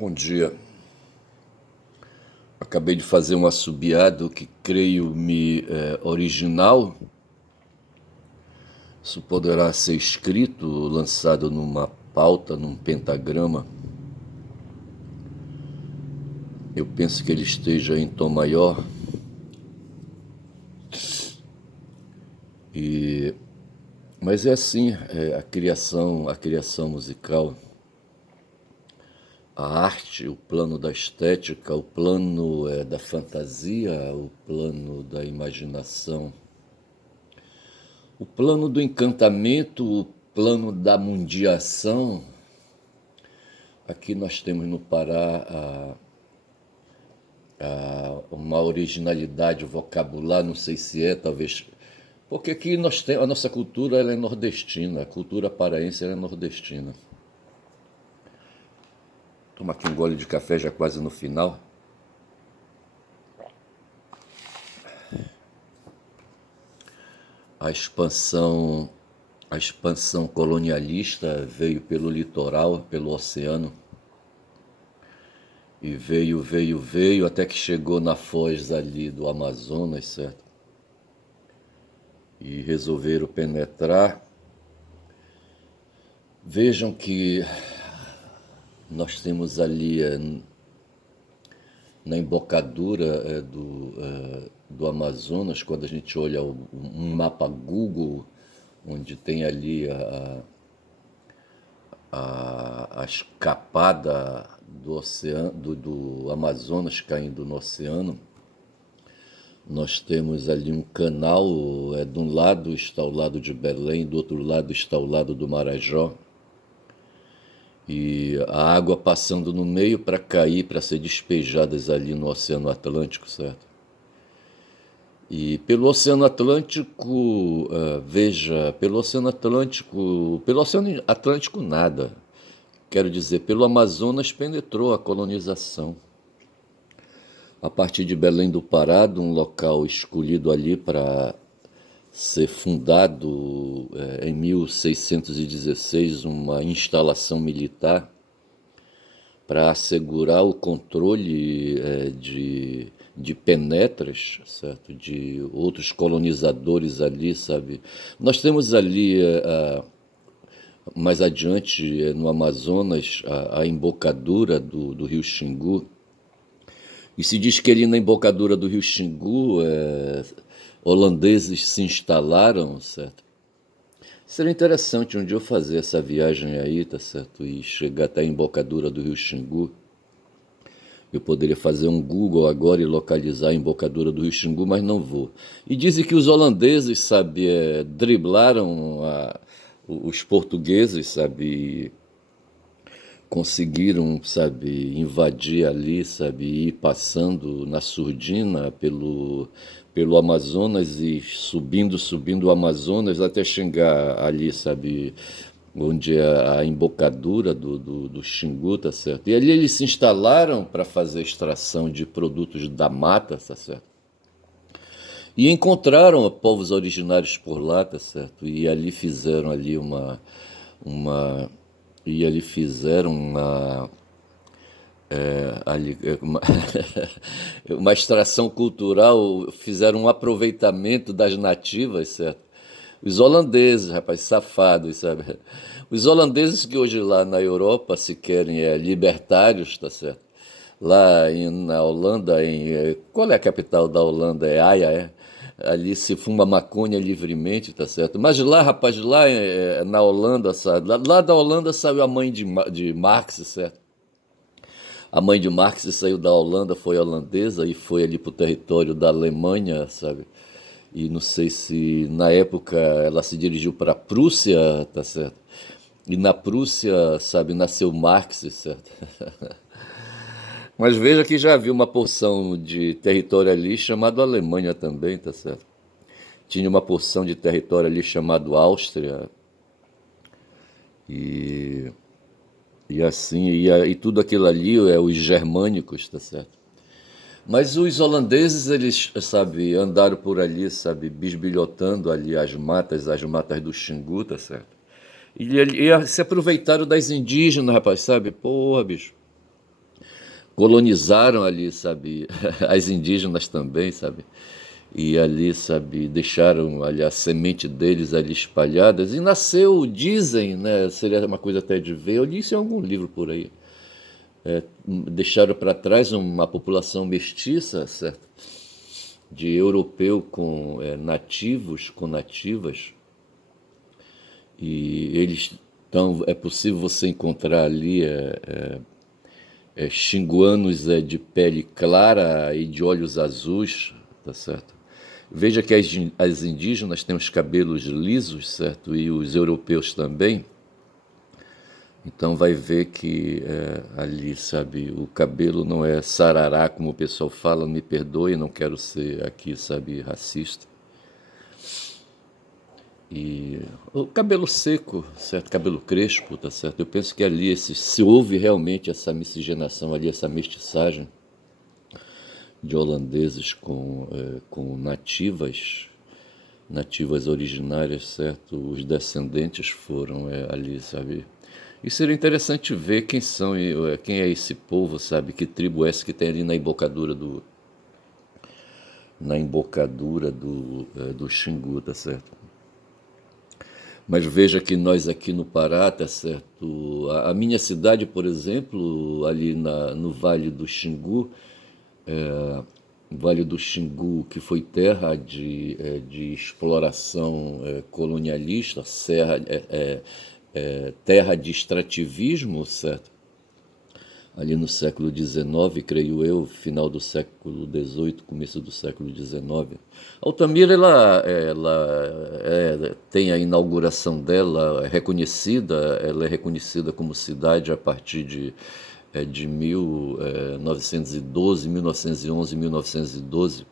Bom dia. Acabei de fazer um assobiado que creio-me original. Isso poderá ser escrito, lançado numa pauta, num pentagrama. Eu penso que ele esteja em tom maior. E mas é assim, a criação musical, a arte, o plano da estética, o plano da fantasia, o plano da imaginação, o plano do encantamento, o plano da mundiação. Aqui nós temos no Pará uma originalidade vocabular, não sei se é, talvez. Porque aqui nós temos, a nossa cultura ela é nordestina, a cultura paraense ela é nordestina. Toma aqui um gole de café já quase no final. A expansão, a expansão colonialista veio pelo litoral, pelo oceano. E veio, até que chegou na foz ali do Amazonas, certo? E resolveram penetrar. Vejam que nós temos ali na embocadura do Amazonas, quando a gente olha um mapa Google, onde tem ali a escapada do oceano, do Amazonas caindo no oceano. Nós temos ali um canal, de um lado está o lado de Belém, do outro lado está o lado do Marajó, e a água passando no meio para cair, para ser despejadas ali no Oceano Atlântico, certo? E pelo Oceano Atlântico, veja, pelo Oceano Atlântico nada. Quero dizer, pelo Amazonas penetrou a colonização. A partir de Belém do Pará, de um local escolhido ali para ser fundado em 1616 uma instalação militar para assegurar o controle de penetras, certo? De outros colonizadores ali, sabe? Nós temos ali, mais adiante, no Amazonas, a embocadura do rio Xingu, e se diz que ali na embocadura do rio Xingu, holandeses se instalaram, certo? Seria interessante um dia eu fazer essa viagem aí, tá certo? E chegar até a embocadura do rio Xingu. Eu poderia fazer um Google agora e localizar a embocadura do rio Xingu, mas não vou. E dizem que os holandeses, sabe, driblaram os portugueses, sabe, conseguiram, sabe, invadir ali, sabe, ir passando na surdina pelo Amazonas e subindo o Amazonas até chegar ali, sabe, onde é a embocadura do Xingu, tá certo? E ali eles se instalaram para fazer extração de produtos da mata, tá certo? E encontraram povos originários por lá, tá certo? E ali fizeram ali uma e ali fizeram uma, uma extração cultural, fizeram um aproveitamento das nativas, certo? Os holandeses, rapaz, safados, sabe? Os holandeses que hoje lá na Europa se querem libertários, tá certo? Na Holanda, qual é a capital da Holanda? É Haia, é? Ali se fuma maconha livremente, tá certo? Mas lá, rapaz, lá na Holanda, sabe? Lá da Holanda saiu a mãe de Marx, certo? A mãe de Marx saiu da Holanda, foi holandesa e foi ali pro território da Alemanha, sabe? E não sei se na época ela se dirigiu para a Prússia, tá certo? E na Prússia, sabe, nasceu Marx, certo? Mas veja que já havia uma porção de território ali chamado Alemanha também, tá certo? Tinha uma porção de território ali chamado Áustria e, e assim, e tudo aquilo ali os germânicos, tá certo? Mas os holandeses, eles, sabe, andaram por ali, sabe, bisbilhotando ali as matas do Xingu, tá certo? E se aproveitaram das indígenas, rapaz, sabe? Porra, bicho. colonizaram ali, sabe, as indígenas também, sabe, e ali, sabe, deixaram ali a semente deles ali espalhadas e nasceu, dizem, né, seria uma coisa até de ver, eu li isso em algum livro por aí, deixaram para trás uma população mestiça, certo, de europeu com nativos, com nativas, e eles, então é possível você encontrar ali xinguanos de pele clara e de olhos azuis, tá certo? Veja que as indígenas têm os cabelos lisos, certo? E os europeus também. Então vai ver que ali, sabe, o cabelo não é sarará, como o pessoal fala, me perdoe, não quero ser aqui, sabe, racista. E o cabelo seco, certo? Cabelo crespo, tá certo? Eu penso que ali se houve realmente essa miscigenação ali, essa mestiçagem de holandeses com nativas originárias, certo? Os descendentes foram ali, sabe? E seria interessante ver quem são, quem é esse povo, sabe? Que tribo é essa que tem ali na embocadura do Xingu, tá certo? Mas veja que nós aqui no Pará, tá certo? A minha cidade, por exemplo, ali no Vale do Xingu, Vale do Xingu, que foi terra de exploração colonialista, terra de extrativismo, certo? Ali no século XIX, creio eu, final do século XVIII, começo do século XIX. Altamira, ela tem a inauguração dela reconhecida, ela é reconhecida como cidade a partir de 1912, 1911, 1912.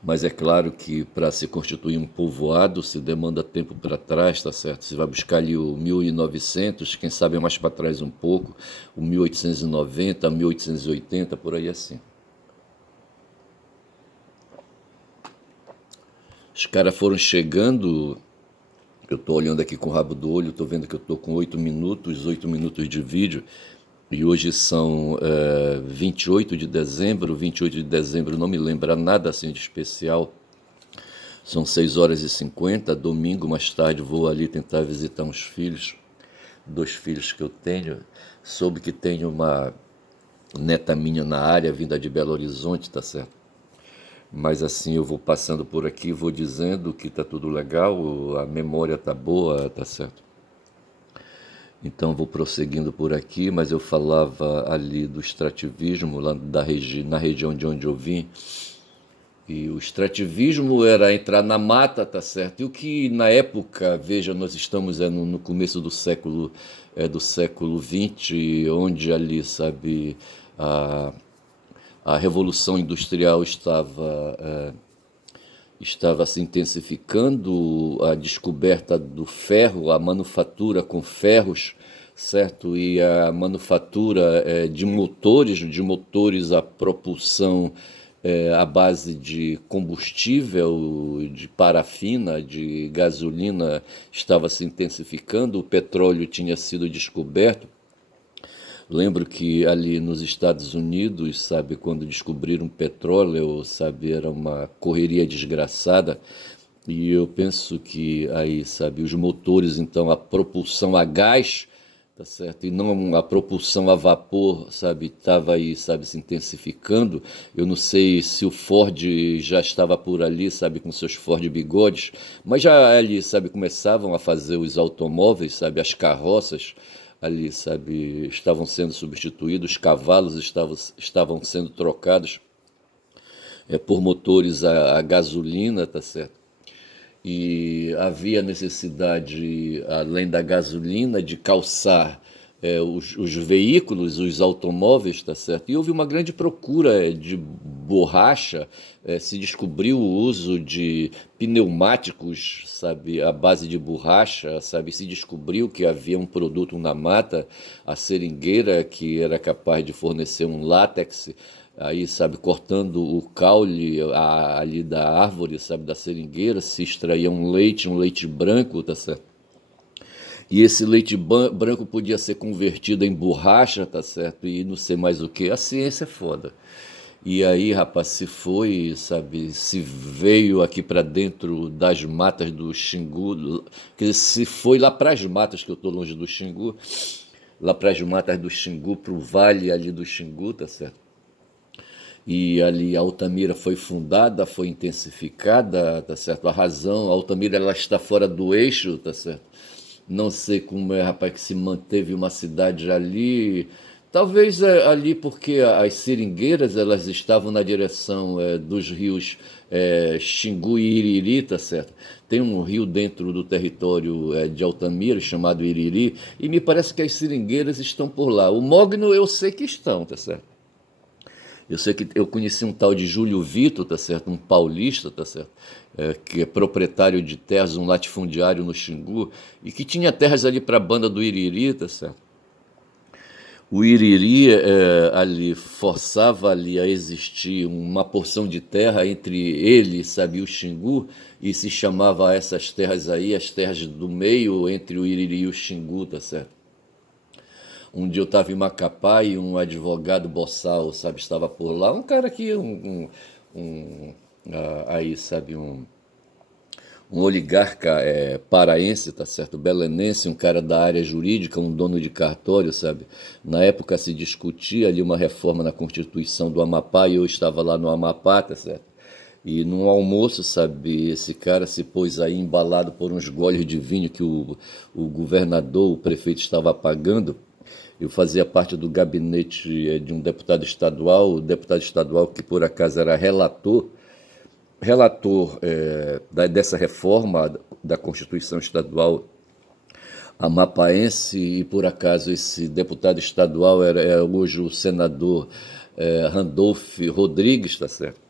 Mas é claro que para se constituir um povoado se demanda tempo para trás, tá certo? Você vai buscar ali o 1900, quem sabe mais para trás um pouco, o 1890, 1880, por aí assim. Os caras foram chegando, eu estou olhando aqui com o rabo do olho, estou vendo que eu estou com 8 minutos de vídeo, e hoje são 28 de dezembro, não me lembra nada assim de especial. São 6h50, domingo, mais tarde vou ali tentar visitar uns filhos, 2 filhos que eu tenho. Soube que tenho uma neta minha na área, vinda de Belo Horizonte, tá certo? Mas assim, eu vou passando por aqui, vou dizendo que tá tudo legal, a memória tá boa, tá certo? Então vou prosseguindo por aqui, mas eu falava ali do extrativismo, lá na região de onde eu vim. E o extrativismo era entrar na mata, tá certo? E o que na época, veja, nós estamos no começo do século XX, onde ali, sabe, a Revolução Industrial estava se intensificando, a descoberta do ferro, a manufatura com ferros, certo? E a manufatura de motores a propulsão à base de combustível, de parafina, de gasolina, estava se intensificando, o petróleo tinha sido descoberto. Lembro que ali nos Estados Unidos, sabe, quando descobriram petróleo, sabe, era uma correria desgraçada. E eu penso que aí, sabe, os motores, então, a propulsão a gás, tá certo? E não a propulsão a vapor, sabe, estava aí, sabe, se intensificando. Eu não sei se o Ford já estava por ali, sabe, com seus Ford bigodes, mas já ali, sabe, começavam a fazer os automóveis, sabe, as carroças ali, sabe, estavam sendo substituídos, os cavalos estavam sendo trocados por motores a gasolina, tá certo? E havia necessidade, além da gasolina, de calçar os veículos, os automóveis, tá certo? E houve uma grande procura de borracha, se descobriu o uso de pneumáticos, sabe, à base de borracha, sabe? Se descobriu que havia um produto na mata, a seringueira, que era capaz de fornecer um látex, aí, sabe, cortando o caule ali da árvore, sabe, da seringueira, se extraía um leite branco, tá certo? E esse leite branco podia ser convertido em borracha, tá certo? E não sei mais o que. A ciência é foda. E aí, rapaz, se foi, sabe, se veio aqui para dentro das matas do Xingu, quer dizer, se foi lá para as matas, que eu tô longe do Xingu, lá para as matas do Xingu, para o vale ali do Xingu, tá certo? E ali a Altamira foi fundada, foi intensificada, tá certo? A razão, a Altamira ela está fora do eixo, tá certo? Não sei como é, rapaz, que se manteve uma cidade ali. Talvez ali porque as seringueiras elas estavam na direção dos rios Xingu e Iriri, tá certo? Tem um rio dentro do território de Altamira chamado Iriri e me parece que as seringueiras estão por lá. O Mogno eu sei que estão, tá certo? Eu sei que eu conheci um tal de Júlio Vitor, tá certo? Um paulista, tá certo? Que é proprietário de terras, um latifundiário no Xingu, e que tinha terras ali para a banda do Iriri, tá certo? O Iriri ali forçava ali a existir uma porção de terra entre ele, sabe, e o Xingu, e se chamava essas terras aí as terras do meio entre o Iriri e o Xingu, tá certo? Um dia eu estava em Macapá e um advogado boçal, sabe, estava por lá. Um cara que, aí, sabe, um oligarca paraense, tá certo, belenense, um cara da área jurídica, um dono de cartório, sabe. Na época se discutia ali uma reforma na Constituição do Amapá e eu estava lá no Amapá, tá certo. E num almoço, sabe, esse cara se pôs aí embalado por uns goles de vinho que o governador, o prefeito estava pagando. Eu fazia parte do gabinete de um deputado estadual, o deputado estadual que por acaso era relator dessa reforma da Constituição Estadual amapaense, e por acaso esse deputado estadual é hoje o senador Randolph Rodrigues, tá certo?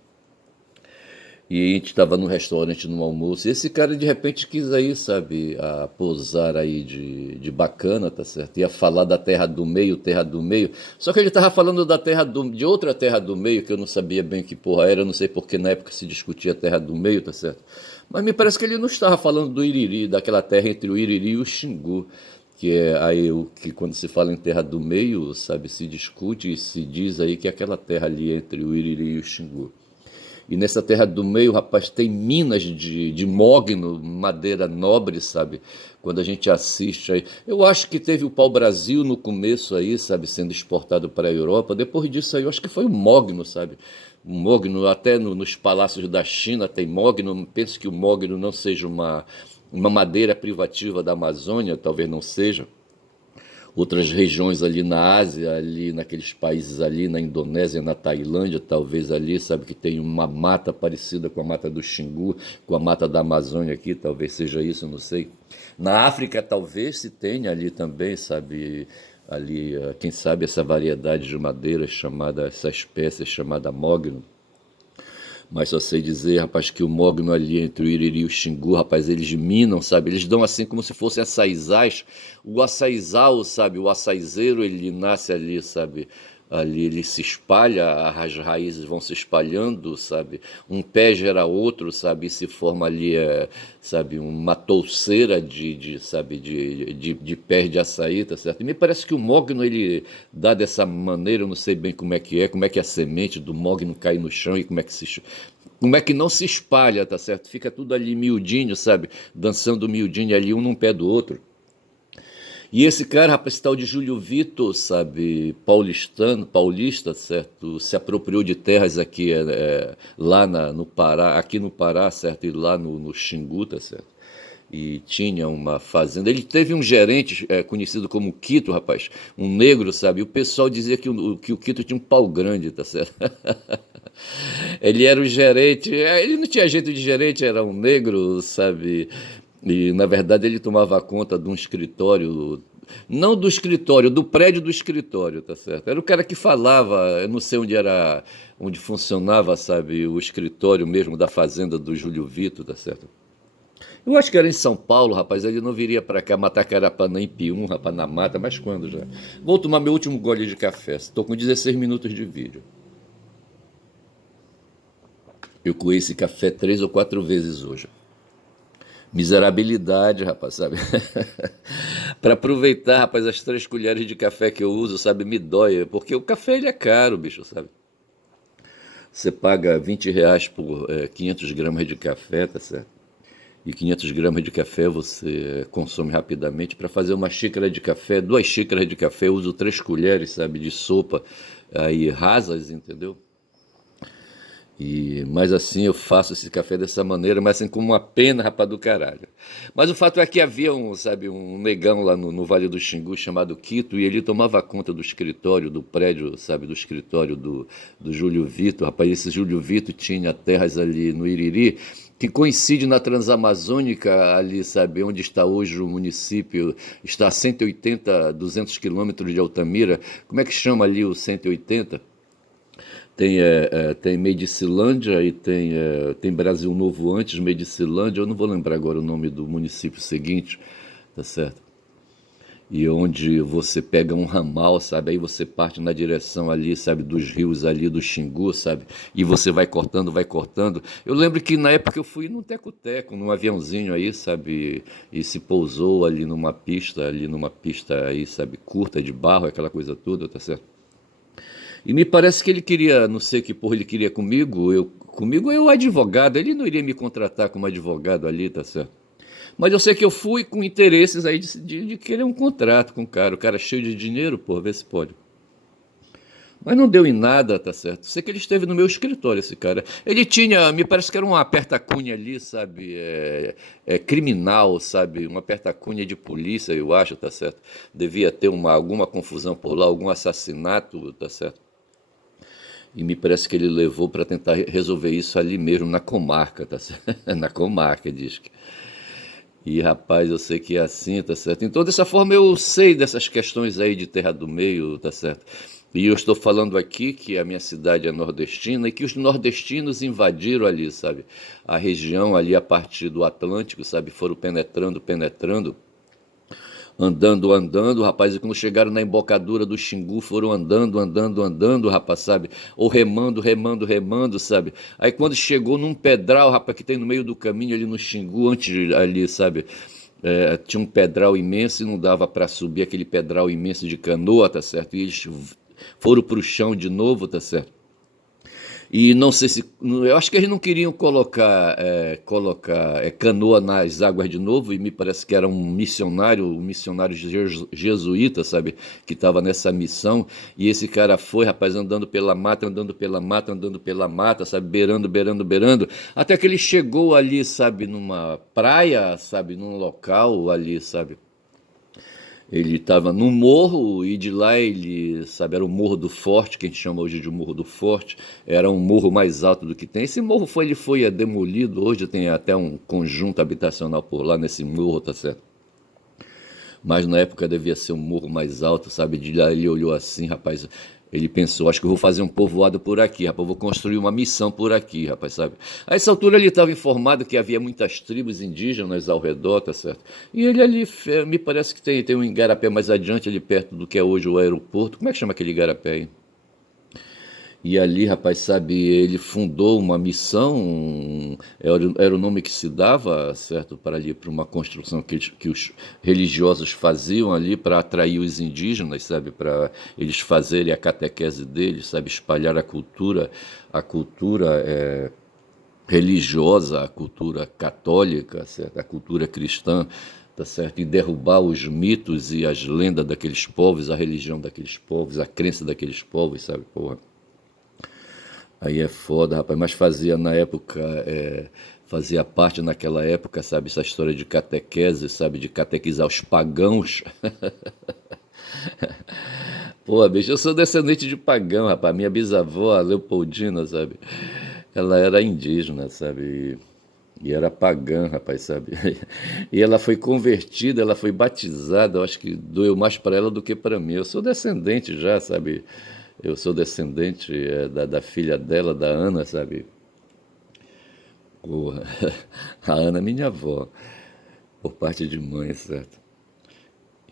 E a gente estava no restaurante no almoço. E esse cara de repente quis aí, sabe, posar aí de bacana, tá certo? Ia falar da terra do meio, terra do meio. Só que ele estava falando da de outra terra do meio, que eu não sabia bem que porra era, eu não sei porque na época se discutia a terra do meio, tá certo? Mas me parece que ele não estava falando do Iriri, daquela terra entre o Iriri e o Xingu. Que é aí o que quando se fala em terra do meio, sabe, se discute e se diz aí que é aquela terra ali entre o Iriri e o Xingu. E nessa terra do meio, rapaz, tem minas de mogno, madeira nobre, sabe? Quando a gente assiste aí. Eu acho que teve o pau-brasil no começo aí, sabe? Sendo exportado para a Europa. Depois disso aí, eu acho que foi o mogno, sabe? O mogno, até nos palácios da China tem mogno. Penso que o mogno não seja uma madeira privativa da Amazônia, talvez não seja. Outras regiões ali na Ásia, ali naqueles países ali, na Indonésia, na Tailândia, talvez ali, sabe, que tem uma mata parecida com a mata do Xingu, com a mata da Amazônia aqui, talvez seja isso, não sei. Na África talvez se tenha ali também, sabe, ali, quem sabe essa variedade de madeira chamada, essa espécie chamada mogno. Mas só sei dizer, rapaz, que o mogno ali entre o Iriri e o Xingu, rapaz, eles minam, sabe? Eles dão assim como se fossem açaizais. O açaizal, sabe? O açaizeiro, ele nasce ali, sabe? Ali ele se espalha, as raízes vão se espalhando, sabe? Um pé gera outro, sabe? E se forma ali, sabe? Uma touceira sabe? De pés de açaí, tá certo? E me parece que o mogno, ele dá dessa maneira, eu não sei bem como é que a semente do mogno cai no chão e como é que não se espalha, tá certo? Fica tudo ali miudinho, sabe? Dançando miudinho ali, um num pé do outro. E esse cara, rapaz, esse tal de Júlio Vitor, sabe, paulista, certo? Se apropriou de terras aqui, lá no Pará, aqui no Pará, certo? E lá no Xingu, tá certo? E tinha uma fazenda. Ele teve um gerente conhecido como Quito, rapaz, um negro, sabe? E o pessoal dizia que o Quito tinha um pau grande, tá certo? Ele era o gerente, ele não tinha jeito de gerente, era um negro, sabe? E na verdade ele tomava conta de um escritório, não do escritório, do prédio do escritório, tá certo? Era o cara que falava, eu não sei onde era, onde funcionava, sabe, o escritório mesmo da fazenda do Júlio Vitor, tá certo? Eu acho que era em São Paulo, rapaz, ele não viria para cá matar Carapanã em Pium, rapaz, na mata, mas quando já? Vou tomar meu último gole de café, estou com 16 minutos de vídeo. Eu coei esse café 3 ou 4 vezes hoje. Miserabilidade, rapaz, sabe? Para aproveitar, rapaz, as 3 colheres de café que eu uso, sabe, me dói, porque o café ele é caro, bicho, sabe? Você paga R$ 20 por 500 gramas de café, tá certo? E 500 gramas de café você consome rapidamente. Para fazer uma xícara de café, 2 xícaras de café, eu uso 3 colheres, sabe, de sopa aí rasas, entendeu? Mas assim eu faço esse café dessa maneira, mas assim com uma pena, rapaz do caralho. Mas o fato é que havia sabe, um negão lá no Vale do Xingu chamado Quito, e ele tomava conta do escritório, do prédio, sabe, do escritório do Júlio Vitor. Rapaz, esse Júlio Vitor tinha terras ali no Iriri, que coincide na Transamazônica, ali, sabe, onde está hoje o município, está a 180, 200 quilômetros de Altamira. Como é que chama ali o 180? Tem Medicilândia e tem Brasil Novo antes, Medicilândia, eu não vou lembrar agora o nome do município seguinte, tá certo? E onde você pega um ramal, sabe? Aí você parte na direção ali, sabe, dos rios ali do Xingu, sabe? E você vai cortando, vai cortando. Eu lembro que na época eu fui num teco-teco, num aviãozinho aí, sabe? E se pousou ali numa pista aí, sabe, curta de barro, aquela coisa toda, tá certo? E me parece que ele queria, não sei que porra ele queria comigo, comigo é o advogado, ele não iria me contratar como advogado ali, tá certo? Mas eu sei que eu fui com interesses aí de querer um contrato com o cara cheio de dinheiro, porra, vê se pode. Mas não deu em nada, tá certo? Sei que ele esteve no meu escritório, esse cara. Ele tinha, me parece que era um aperta-cunha ali, sabe? Criminal, sabe? Um aperta-cunha de polícia, eu acho, tá certo? Devia ter alguma confusão por lá, algum assassinato, tá certo? E me parece que ele levou para tentar resolver isso ali mesmo, na comarca, tá certo? Na comarca, diz que. E rapaz, eu sei que é assim, tá certo? Então, dessa forma, eu sei dessas questões aí de terra do meio, tá certo? E eu estou falando aqui que a minha cidade é nordestina e que os nordestinos invadiram ali, sabe? A região ali a partir do Atlântico, sabe? Foram penetrando, penetrando. Andando, andando, rapaz, e quando chegaram na embocadura do Xingu, foram andando, andando, andando, rapaz, sabe? Ou remando, remando, remando, sabe? Aí quando chegou num pedral, rapaz, que tem no meio do caminho ali no Xingu, antes ali, sabe? Tinha um pedral imenso e não dava para subir aquele pedral imenso de canoa, tá certo? E eles foram pro chão de novo, tá certo? E não sei se. Eu acho que eles não queriam colocar canoa nas águas de novo, e me parece que era um missionário jesuíta, sabe? Que estava nessa missão. E esse cara foi, rapaz, andando pela mata, andando pela mata, andando pela mata, sabe? Beirando, beirando, beirando. Até que ele chegou ali, sabe, numa praia, sabe? Num local ali, sabe? Ele estava no morro e de lá ele, sabe, era o Morro do Forte, que a gente chama hoje de Morro do Forte, era um morro mais alto do que tem. Esse morro ele foi demolido, hoje tem até um conjunto habitacional por lá nesse morro, tá certo? Mas na época devia ser um morro mais alto, sabe? De lá ele olhou assim, rapaz. Ele pensou, acho que eu vou fazer um povoado por aqui, rapaz, eu vou construir uma missão por aqui, rapaz, sabe? A essa altura ele estava informado que havia muitas tribos indígenas ao redor, tá certo? E ele ali, me parece que tem um igarapé mais adiante, ali perto do que é hoje o aeroporto. Como é que chama aquele igarapé aí? E ali, rapaz, sabe, ele fundou uma missão, era o nome que se dava, certo, para ali, para uma construção que os religiosos faziam ali para atrair os indígenas, sabe, para eles fazerem a catequese deles, sabe, espalhar a cultura religiosa, a cultura católica, certo, a cultura cristã, tá certo, e derrubar os mitos e as lendas daqueles povos, a religião daqueles povos, a crença daqueles povos, sabe, porra. Aí é foda, rapaz. Mas fazia na época, fazia parte naquela época, sabe, essa história de catequese, sabe, de catequizar os pagãos. Pô, bicho, eu sou descendente de pagão, rapaz. Minha bisavó, a Leopoldina, sabe, ela era indígena, sabe, e era pagã, rapaz, sabe. E ela foi convertida, ela foi batizada, eu acho que doeu mais para ela do que para mim. Eu sou descendente já, sabe. Eu sou descendente da filha dela, da Ana, sabe? Porra. A Ana é minha avó, por parte de mãe, certo?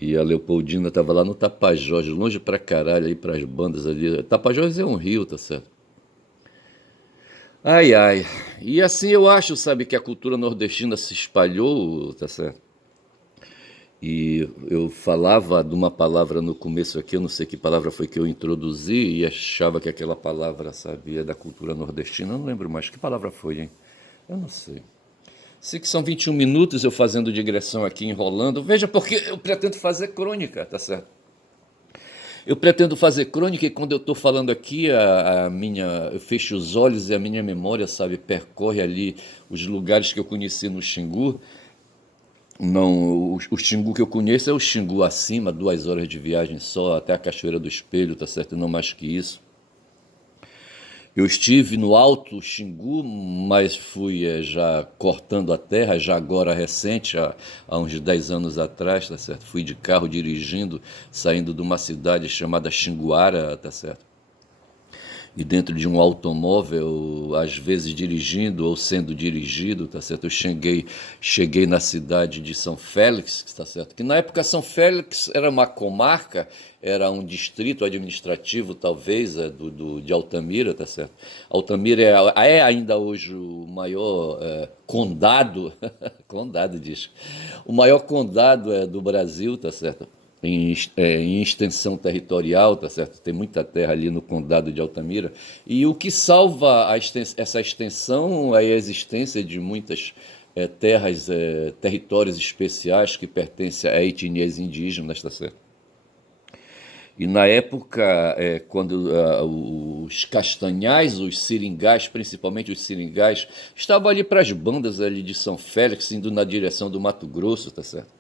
E a Leopoldina estava lá no Tapajós, longe pra caralho, aí pras bandas ali. Tapajós é um rio, tá certo? Ai, ai. E assim eu acho, sabe, que a cultura nordestina se espalhou, tá certo? E eu falava de uma palavra no começo aqui, eu não sei que palavra foi que eu introduzi e achava que aquela palavra, sabe, é da cultura nordestina. Eu não lembro mais. Que palavra foi, hein? Eu não sei. Sei que são 21 minutos eu fazendo digressão aqui, enrolando. Veja, porque eu pretendo fazer crônica, tá certo? Eu pretendo fazer crônica e quando eu estou falando aqui, eu fecho os olhos e a minha memória, sabe, percorre ali os lugares que eu conheci no Xingu. Não, o Xingu que eu conheço é o Xingu acima, 2 horas de viagem só, até a Cachoeira do Espelho, tá certo? Não mais que isso. Eu estive no Alto Xingu, mas fui já cortando a terra, já agora recente, há uns 10 anos atrás, tá certo? Fui de carro dirigindo, saindo de uma cidade chamada Xinguara, tá certo? E dentro de um automóvel, às vezes dirigindo ou sendo dirigido, tá certo? Eu cheguei na cidade de São Félix, tá certo? Que na época São Félix era uma comarca, era um distrito administrativo, talvez, de Altamira, tá certo? Altamira é ainda hoje o maior condado, condado diz, o maior condado do Brasil, tá certo? Em extensão territorial, tá certo? Tem muita terra ali no condado de Altamira. E o que salva essa extensão é a existência de muitas terras, territórios especiais que pertencem a etnias indígenas, tá certo? E na época, quando os castanhais, os seringais, principalmente os seringais, estavam ali para as bandas ali de São Félix, indo na direção do Mato Grosso, tá certo?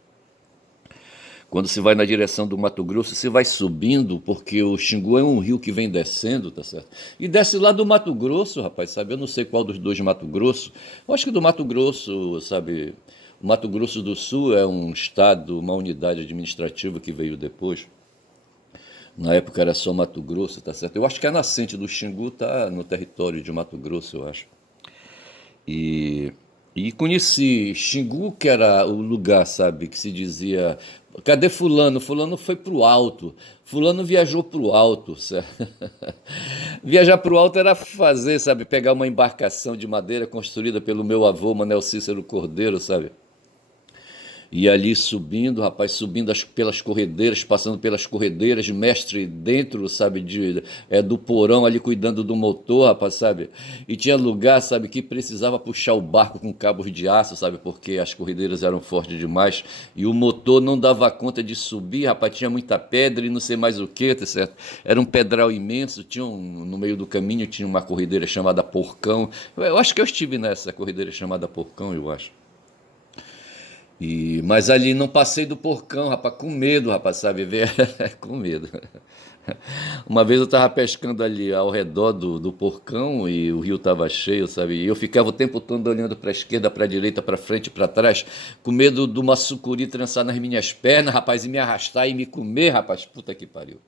Quando se vai na direção do Mato Grosso, você vai subindo, porque o Xingu é um rio que vem descendo, tá certo? E desce lá do Mato Grosso, rapaz, sabe? Eu não sei qual dos dois Mato Grosso. Eu acho que do Mato Grosso, sabe? O Mato Grosso do Sul é um estado, uma unidade administrativa que veio depois. Na época era só Mato Grosso, tá certo? Eu acho que a nascente do Xingu tá no território de Mato Grosso, eu acho. E, e conheci Xingu, que era o lugar, sabe, que se dizia, cadê fulano? Fulano foi pro alto. Fulano viajou pro alto, sabe? Viajar pro alto era fazer, sabe, pegar uma embarcação de madeira construída pelo meu avô, Manuel Cícero Cordeiro, sabe? E ali subindo, rapaz, subindo pelas corredeiras, passando pelas corredeiras, mestre dentro, sabe, do porão ali cuidando do motor, rapaz, sabe? E tinha lugar, sabe, que precisava puxar o barco com cabos de aço, sabe, porque as corredeiras eram fortes demais e o motor não dava conta de subir, rapaz, tinha muita pedra e não sei mais o que, tá certo? Era um pedral imenso, no meio do caminho tinha uma corredeira chamada Porcão. Eu acho que eu estive nessa corredeira chamada Porcão, eu acho. Mas ali não passei do porcão, rapaz, com medo, rapaz, sabe? Com medo. Uma vez eu estava pescando ali ao redor do porcão e o rio estava cheio, sabe? E eu ficava o tempo todo olhando para a esquerda, para a direita, para frente, para trás, com medo de uma sucuri trançar nas minhas pernas, rapaz, e me arrastar e me comer, rapaz. Puta que pariu.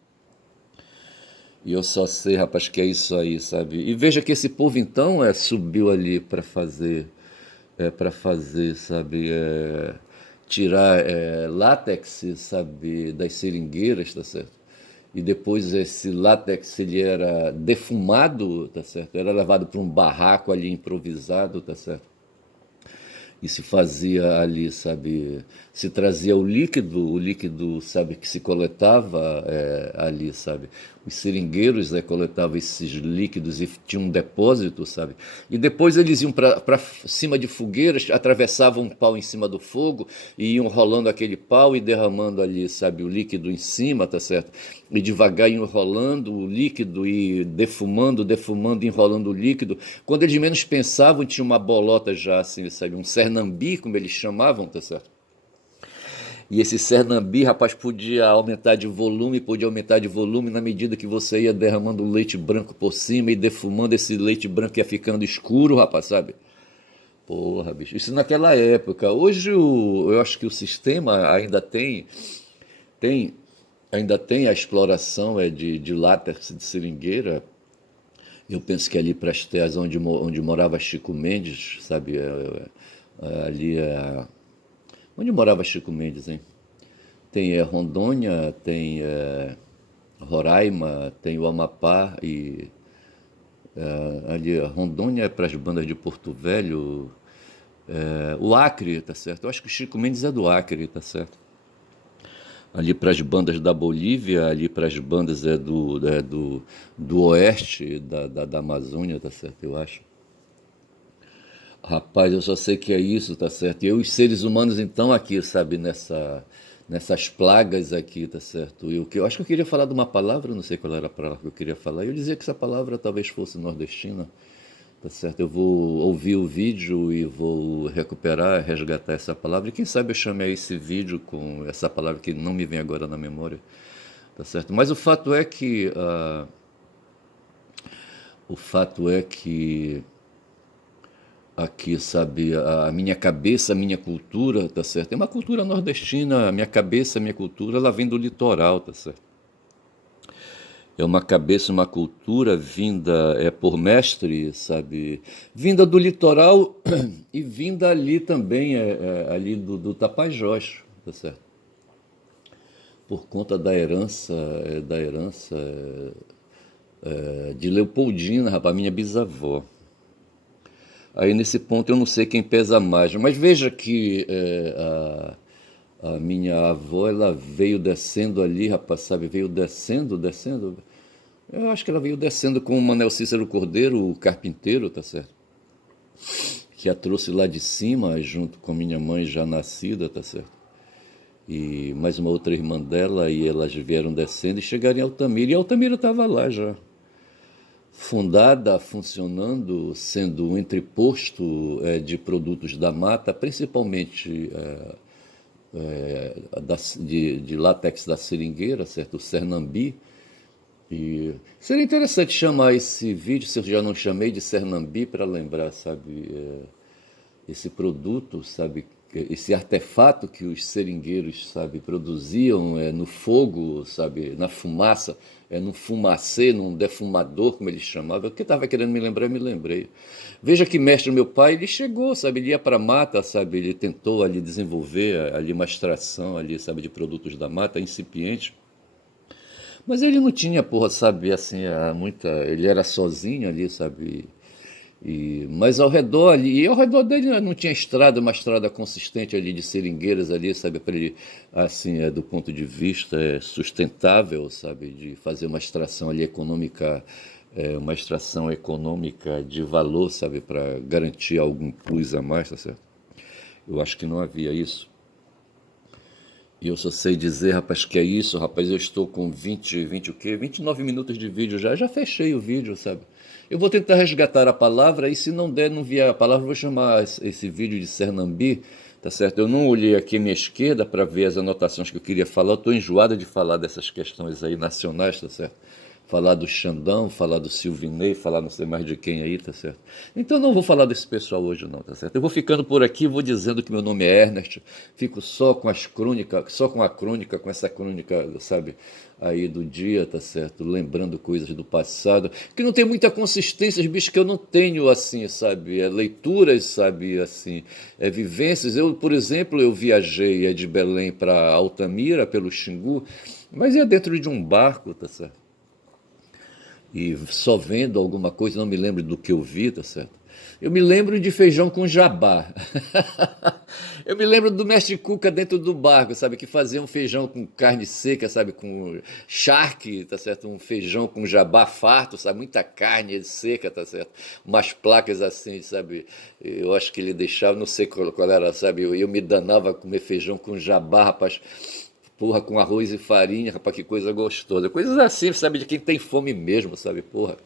E eu só sei, rapaz, que é isso aí, sabe? E veja que esse povo então subiu ali para fazer, sabe, tirar látex, sabe, das seringueiras, tá certo? E depois esse látex ele era defumado, tá certo? Era levado para um barraco ali improvisado, tá certo? E se fazia ali, sabe, se trazia o líquido, sabe, que se coletava ali, sabe. Os seringueiros coletavam esses líquidos e tinha um depósito, sabe. E depois eles iam para cima de fogueiras, atravessavam um pau em cima do fogo e iam rolando aquele pau e derramando ali, sabe, o líquido em cima, tá certo. E devagar iam rolando o líquido e defumando, defumando, enrolando o líquido. Quando eles menos pensavam, tinha uma bolota já, assim, sabe, um cernambi, como eles chamavam, tá certo? E esse cernambi, rapaz, podia aumentar de volume na medida que você ia derramando o leite branco por cima e defumando esse leite branco ia ficando escuro, rapaz, sabe? Porra, bicho. Isso naquela época. Hoje eu acho que o sistema tem, ainda tem a exploração de látex de seringueira. Eu penso que ali para as terras onde morava Chico Mendes, sabe? Ali onde morava Chico Mendes, hein? Tem Rondônia, tem Roraima, tem o Amapá e Ali, a Rondônia é para as bandas de Porto Velho, o Acre, tá certo? Eu acho que o Chico Mendes é do Acre, tá certo? Ali para as bandas da Bolívia, ali para as bandas do oeste da Amazônia, tá certo? Eu acho. Rapaz, eu só sei que é isso, tá certo? E eu, os seres humanos, então, aqui, sabe, nessas plagas aqui, tá certo? E o que eu acho que eu queria falar de uma palavra, não sei qual era a palavra que eu queria falar. Eu dizia que essa palavra talvez fosse nordestina, tá certo? Eu vou ouvir o vídeo e vou recuperar, resgatar essa palavra. E quem sabe eu chame esse vídeo com essa palavra que não me vem agora na memória, tá certo? Mas o fato é que aqui, sabe, a minha cabeça, a minha cultura, tá certo? É uma cultura nordestina, a minha cabeça, a minha cultura, ela vem do litoral, tá certo? É uma cabeça, uma cultura vinda por mestre, sabe? Vinda do litoral e vinda ali também, ali do Tapajós, tá certo? Por conta da herança de Leopoldina, rapaz, minha bisavó. Aí nesse ponto eu não sei quem pesa mais, mas veja que a minha avó ela veio descendo ali, rapaz, sabe? Veio descendo. Eu acho que ela veio descendo com o Manuel Cícero Cordeiro, o carpinteiro, tá certo? Que a trouxe lá de cima, junto com a minha mãe já nascida, tá certo? E mais uma outra irmã dela, e elas vieram descendo e chegaram em Altamira. E Altamira estava lá já, fundada, funcionando, sendo um entreposto de produtos da mata, principalmente de látex da seringueira, certo? O Cernambi. E seria interessante chamar esse vídeo, se eu já não chamei, de Cernambi, para lembrar, sabe, esse produto, sabe, esse artefato que os seringueiros, sabe, produziam no fogo, sabe, na fumaça, num fumacê, num defumador, como eles chamavam. O que eu estava querendo me lembrar, eu me lembrei. Veja que mestre meu pai, ele chegou, sabe, ele ia para a mata, sabe, ele tentou ali desenvolver ali uma extração ali, sabe, de produtos da mata incipiente. Mas ele não tinha, porra, sabe, assim, muita. Ele era sozinho ali, sabe? Mas ao redor ali, e ao redor dele não tinha estrada, uma estrada consistente ali de seringueiras ali, sabe, para ele, assim, do ponto de vista sustentável, sabe, de fazer uma extração ali econômica, uma extração econômica de valor, sabe, para garantir algum plus a mais, tá certo? Eu acho que não havia isso. E eu só sei dizer, rapaz, que é isso, rapaz. Eu estou com 20 o quê? 29 minutos de vídeo já. Já fechei o vídeo, sabe? Eu vou tentar resgatar a palavra e se não der, não vier a palavra, eu vou chamar esse vídeo de Cernambi, tá certo? Eu não olhei aqui à minha esquerda para ver as anotações que eu queria falar. Eu estou enjoada de falar dessas questões aí nacionais, tá certo? Falar do Xandão, falar do Silvinei, falar não sei mais de quem aí, tá certo? Então não vou falar desse pessoal hoje não, tá certo? Eu vou ficando por aqui, vou dizendo que meu nome é Ernest, fico só com as crônicas, só com a crônica, com essa crônica, sabe, aí do dia, tá certo? Lembrando coisas do passado, que não tem muita consistência, bicho, que eu não tenho, assim, sabe, leituras, sabe, assim, vivências. Eu, por exemplo, eu viajei de Belém para Altamira, pelo Xingu, mas é dentro de um barco, tá certo? E só vendo alguma coisa, não me lembro do que eu vi, tá certo? Eu me lembro de feijão com jabá. Eu me lembro do mestre Cuca dentro do barco, sabe? Que fazia um feijão com carne seca, sabe? Com charque, tá certo? Um feijão com jabá farto, sabe? Muita carne seca, tá certo? Umas placas assim, sabe? Eu acho que ele deixava, não sei qual era, sabe? Eu me danava a comer feijão com jabá, rapaz. Porra, com arroz e farinha, rapaz, que coisa gostosa. Coisas assim, sabe, de quem tem fome mesmo, sabe, porra.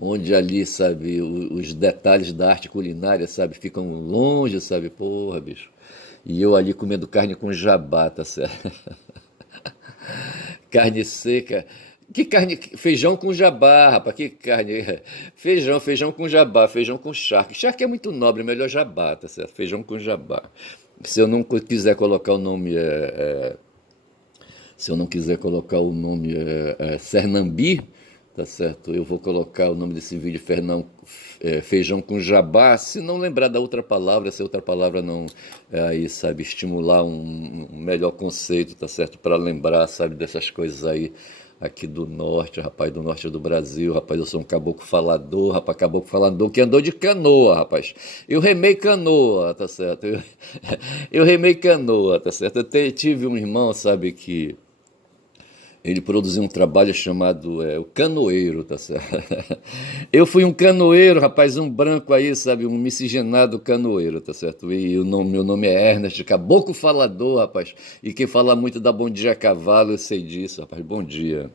Onde ali, sabe, os detalhes da arte culinária, sabe, ficam longe, sabe, porra, bicho. E eu ali comendo carne com jabá, tá certo? Carne seca. Que carne? Feijão com jabá, rapaz, que carne. Feijão com jabá, feijão com charque. Charque é muito nobre, melhor jabá, tá certo? Feijão com jabá. Se eu não quiser colocar o nome Se eu não quiser colocar o nome Cernambi, tá certo? Eu vou colocar o nome desse vídeo Feijão com Jabá, se não lembrar da outra palavra, se a outra palavra não aí, sabe, estimular um melhor conceito, tá certo? Para lembrar, sabe, dessas coisas aí aqui do norte, rapaz, do norte do Brasil, rapaz, eu sou um caboclo falador, rapaz, caboclo falador que andou de canoa, rapaz. Eu remei canoa, tá certo? Eu remei canoa, tá certo? Tive um irmão, sabe, que ele produziu um trabalho chamado o Canoeiro, tá certo? Eu fui um canoeiro, rapaz, um branco aí, sabe, um miscigenado canoeiro, tá certo? E meu nome é Ernest, caboclo falador, rapaz. E quem fala muito da Bom Dia a Cavalo, eu sei disso, rapaz. Bom dia.